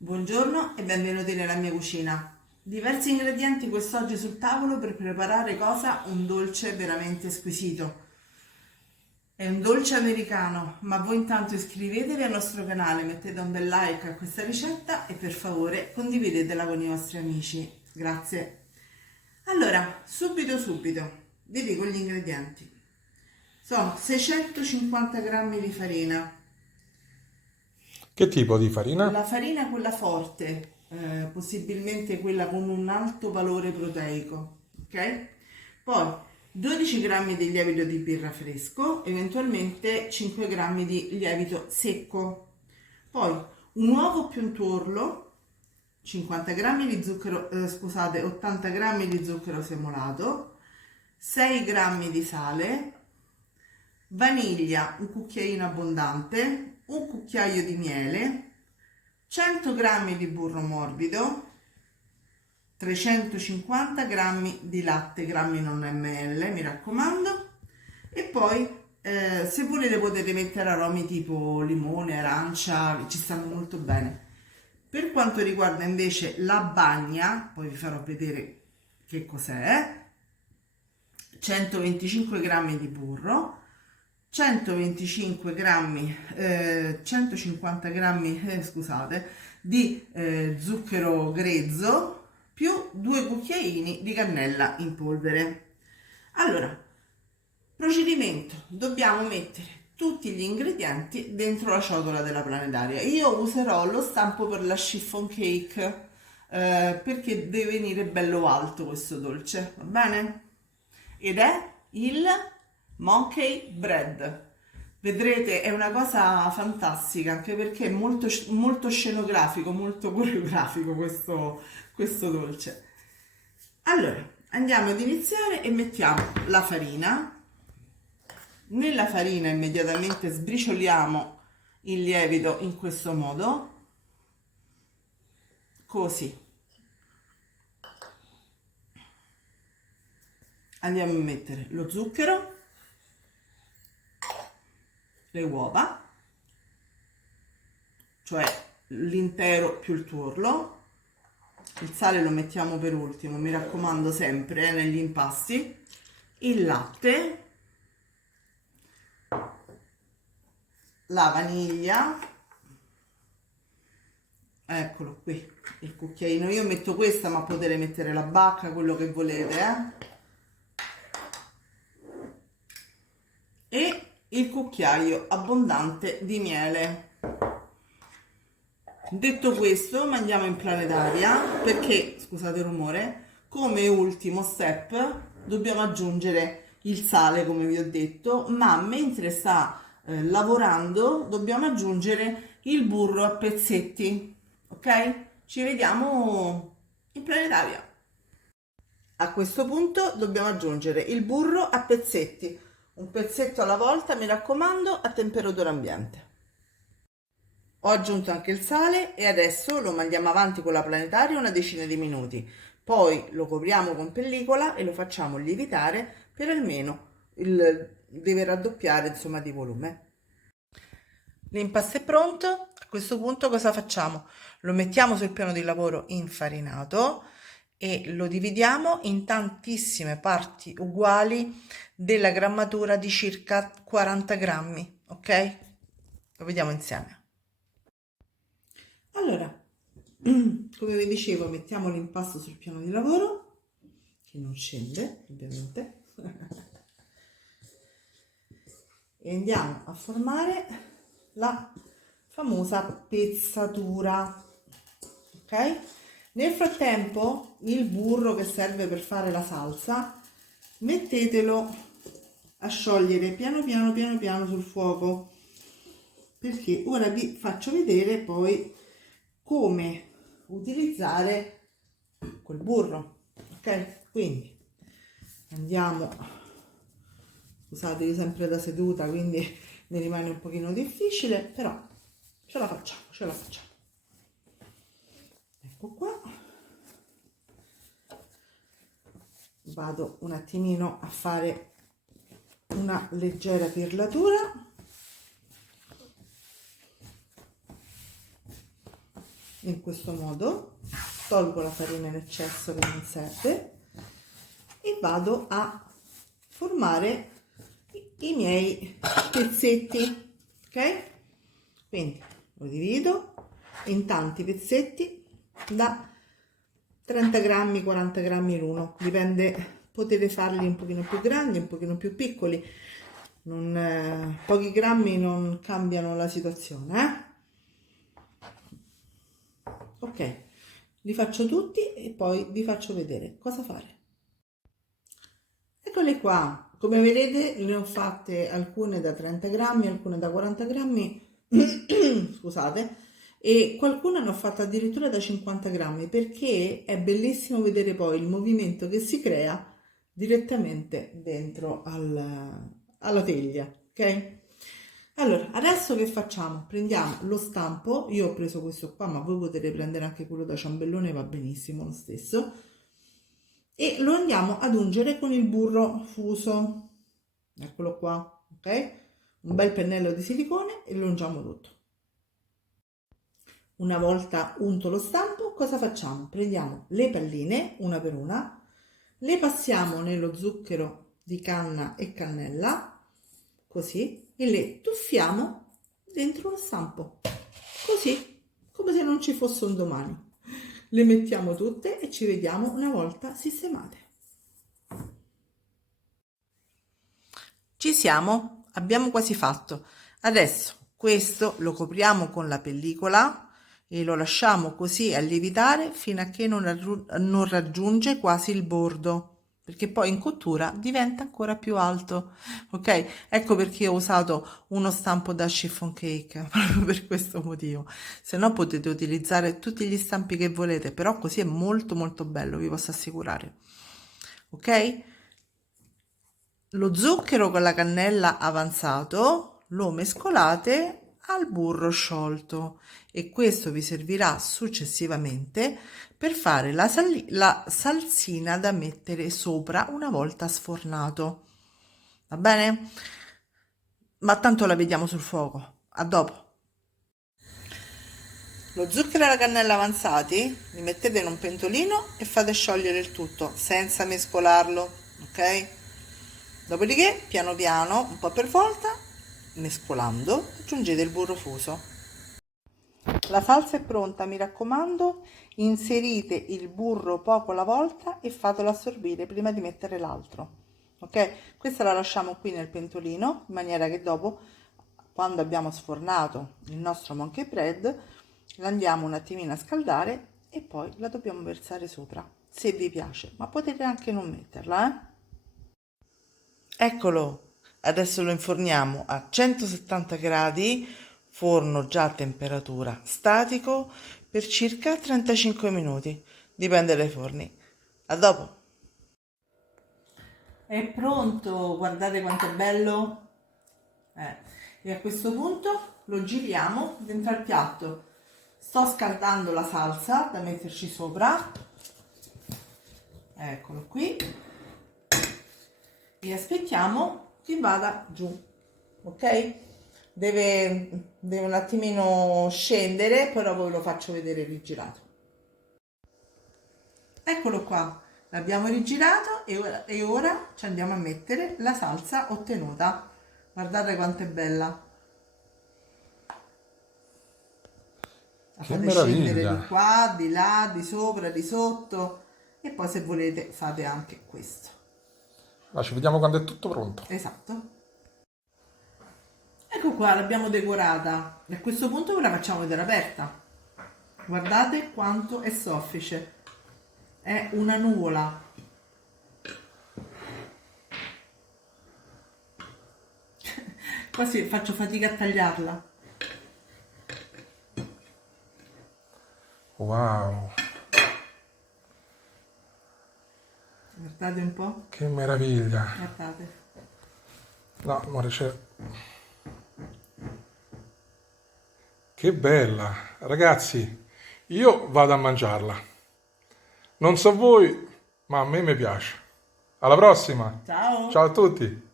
Buongiorno e benvenuti nella mia cucina. Diversi ingredienti quest'oggi sul tavolo per preparare cosa? Un dolce veramente squisito. È un dolce americano, ma voi intanto iscrivetevi al nostro canale, mettete un bel like a questa ricetta e per favore condividetela con i vostri amici. Grazie. Allora, subito, vi dico gli ingredienti. Sono 650 grammi di farina. Che tipo di farina? La farina è quella forte, possibilmente quella con un alto valore proteico, ok? Poi 12 grammi di lievito di birra fresco, eventualmente 5 grammi di lievito secco. Poi un uovo più un tuorlo, 50 grammi di zucchero, 80 grammi di zucchero semolato, 6 grammi di sale, vaniglia, un cucchiaino abbondante, un cucchiaio di miele, 100 grammi di burro morbido, 350 grammi di latte, grammi non ml, mi raccomando, e poi se volete potete mettere aromi tipo limone, arancia, ci stanno molto bene. Per quanto riguarda invece la bagna, poi vi farò vedere che cos'è, 125 grammi di burro, 125 grammi, 150 grammi, di zucchero grezzo più 2 cucchiaini di cannella in polvere. Allora, procedimento: dobbiamo mettere tutti gli ingredienti dentro la ciotola della planetaria. Io userò lo stampo per la chiffon cake perché deve venire bello alto questo dolce, va bene? Ed è il monkey bread. Vedrete, è una cosa fantastica anche perché è molto scenografico, molto coreografico questo dolce. Allora, andiamo ad iniziare e mettiamo la farina. Nella farina immediatamente sbricioliamo il lievito in questo modo, così. Andiamo a mettere lo zucchero, le uova, cioè l'intero più il tuorlo. Il sale lo mettiamo per ultimo, mi raccomando sempre negli impasti. Il latte, la vaniglia, eccolo qui, il cucchiaino. Io metto questa, ma potete mettere la bacca, quello che volete, e il cucchiaio abbondante di miele. Detto questo, mandiamo in planetaria perché, scusate il rumore, come ultimo step dobbiamo aggiungere il sale, come vi ho detto, ma mentre sta lavorando dobbiamo aggiungere il burro a pezzetti, ok? Ci vediamo in planetaria. A questo punto dobbiamo aggiungere il burro a pezzetti, un pezzetto alla volta, mi raccomando, a temperatura ambiente. Ho aggiunto anche il sale e adesso lo mandiamo avanti con la planetaria una decina di minuti. Poi lo copriamo con pellicola e lo facciamo lievitare per almeno deve raddoppiare insomma di volume. L'impasto è pronto. A questo punto cosa facciamo? Lo mettiamo sul piano di lavoro infarinato e lo dividiamo in tantissime parti uguali della grammatura di circa 40 grammi, ok? Lo vediamo insieme. Allora, come vi dicevo, mettiamo l'impasto sul piano di lavoro, che non scende, ovviamente, e andiamo a formare la famosa pezzatura, ok? Nel frattempo, il burro che serve per fare la salsa, mettetelo a sciogliere piano piano sul fuoco, perché ora vi faccio vedere poi come utilizzare quel burro, ok? Quindi andiamo, scusatevi sempre da seduta, quindi mi rimane un pochino difficile, però ce la facciamo. Ecco qua, vado un attimino a fare una leggera pirlatura. in questo modo, tolgo la farina in eccesso che non serve e vado a formare i miei pezzetti, ok? Quindi lo divido in tanti pezzetti da 30 grammi, 40 grammi l'uno, dipende, potete farli un pochino più grandi, un pochino più piccoli, pochi grammi non cambiano la situazione, Ok, li faccio tutti e poi vi faccio vedere cosa fare. Eccole qua, come vedete ne ho fatte alcune da 30 grammi, alcune da 40 grammi, scusate, e qualcuna ne ho fatta addirittura da 50 grammi perché è bellissimo vedere poi il movimento che si crea direttamente dentro alla teglia, ok? Allora, adesso che facciamo? Prendiamo lo stampo, io ho preso questo qua, ma voi potete prendere anche quello da ciambellone, va benissimo lo stesso, e lo andiamo ad ungere con il burro fuso, eccolo qua, ok? Un bel pennello di silicone e lo ungiamo tutto. Una volta unto lo stampo, cosa facciamo? Prendiamo le palline, una per una, le passiamo nello zucchero di canna e cannella, così, e le tuffiamo dentro lo stampo, così, come se non ci fosse un domani. Le mettiamo tutte e ci vediamo una volta sistemate. Ci siamo, abbiamo quasi fatto. Adesso questo lo copriamo con la pellicola e lo lasciamo così a lievitare fino a che non raggiunge quasi il bordo, perché poi in cottura diventa ancora più alto, ok? Ecco perché ho usato uno stampo da chiffon cake, proprio per questo motivo. Se no potete utilizzare tutti gli stampi che volete, però così è molto molto bello, vi posso assicurare, ok? Lo zucchero con la cannella avanzato lo mescolate al burro sciolto e questo vi servirà successivamente per fare la salsina da mettere sopra una volta sfornato. Va bene? Ma tanto la vediamo sul fuoco. A dopo. Lo zucchero e la cannella avanzati li mettete in un pentolino e fate sciogliere il tutto senza mescolarlo, ok? Dopodiché, piano piano, un po' per volta, mescolando, aggiungete il burro fuso. La salsa è pronta, mi raccomando, inserite il burro poco alla volta e fatelo assorbire prima di mettere l'altro. Ok? Questa la lasciamo qui nel pentolino, in maniera che dopo, quando abbiamo sfornato il nostro monkey bread, la andiamo un attimino a scaldare e poi la dobbiamo versare sopra, se vi piace, ma potete anche non metterla, Eccolo, adesso lo inforniamo a 170 gradi, forno già a temperatura statico, per circa 35 minuti, dipende dai forni. A dopo! È pronto, guardate quanto è bello! E a questo punto lo giriamo dentro al piatto. Sto scaldando la salsa da metterci sopra, eccolo qui, e aspettiamo che vada giù, ok? Deve un attimino scendere, però poi lo faccio vedere rigirato. Eccolo qua, l'abbiamo rigirato e ora ci andiamo a mettere la salsa ottenuta. Guardate quanto è bella. La Che fate scendere meraviglia! di qua, di là, di sopra, di sotto e poi se volete fate anche questo. Allora, ci vediamo quando è tutto pronto. Esatto. Ecco qua, l'abbiamo decorata. E a questo punto ve la facciamo vedere aperta. Guardate quanto è soffice. È una nuvola. Quasi faccio fatica a tagliarla. Wow, Guardate un po'. che meraviglia! Guardate. No, amore, c'è... Che bella! Ragazzi, io vado a mangiarla. Non so voi, ma a me mi piace. Alla prossima! Ciao. Ciao a tutti!